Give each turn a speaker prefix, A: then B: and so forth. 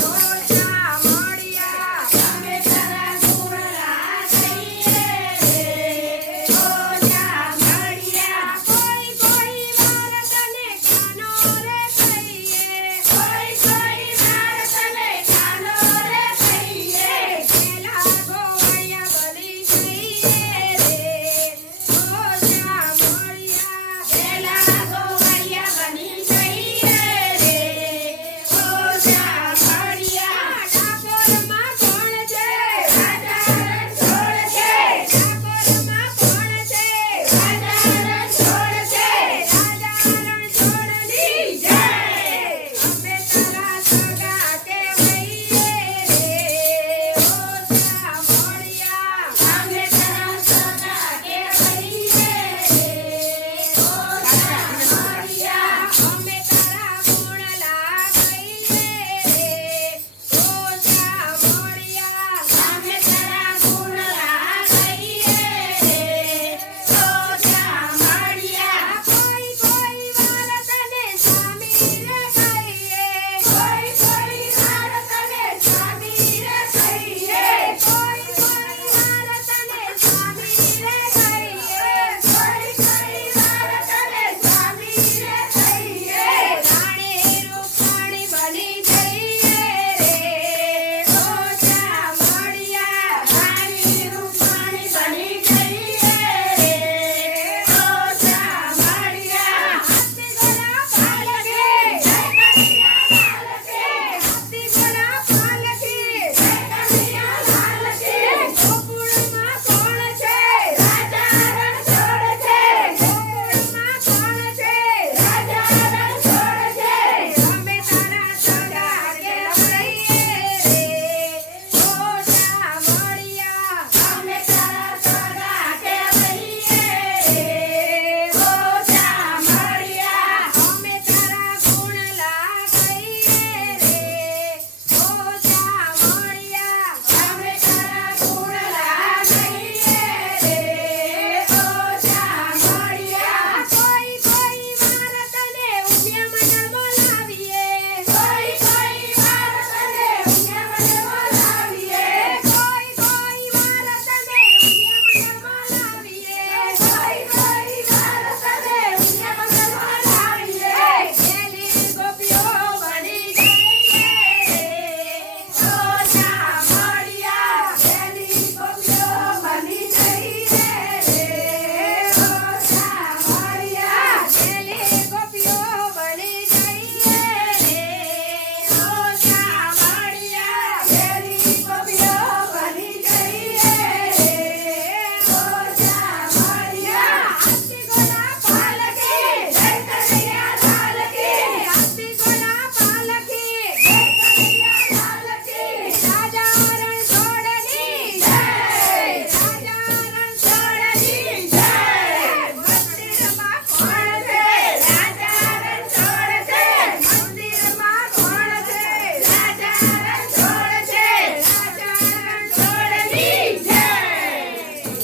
A: you.